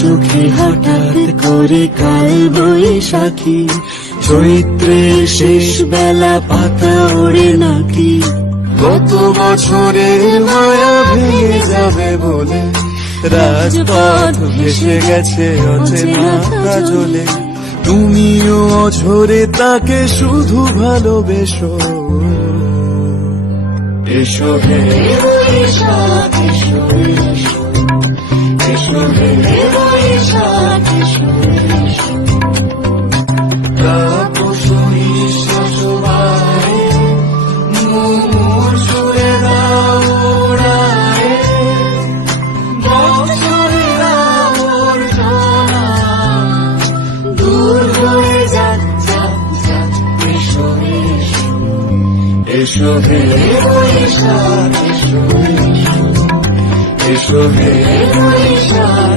চোখে হঠাৎ করে কাল বৈশাখী, চৈত্রের শেষ বেলা পাতা ওড়ে নাকি, কত বছরের মায়া ভেঙে যাবে বলে রাজপথ ভেসে গেছে অচেনা কাজলে। তুমিও অঝরে তাকে শুধু ভালোবেসো। এসো হে বৈশাখ এসো, এসো হে বৈশাখ এসো, তাপসী সবাই মুমুর সুরে দাও ওড়ায়, বছরের আবর্জনা দূর হয়ে যাক যাক যাক। এসো এসো, এসো হে বৈশাখ এসো, এসো হে বৈশাখ।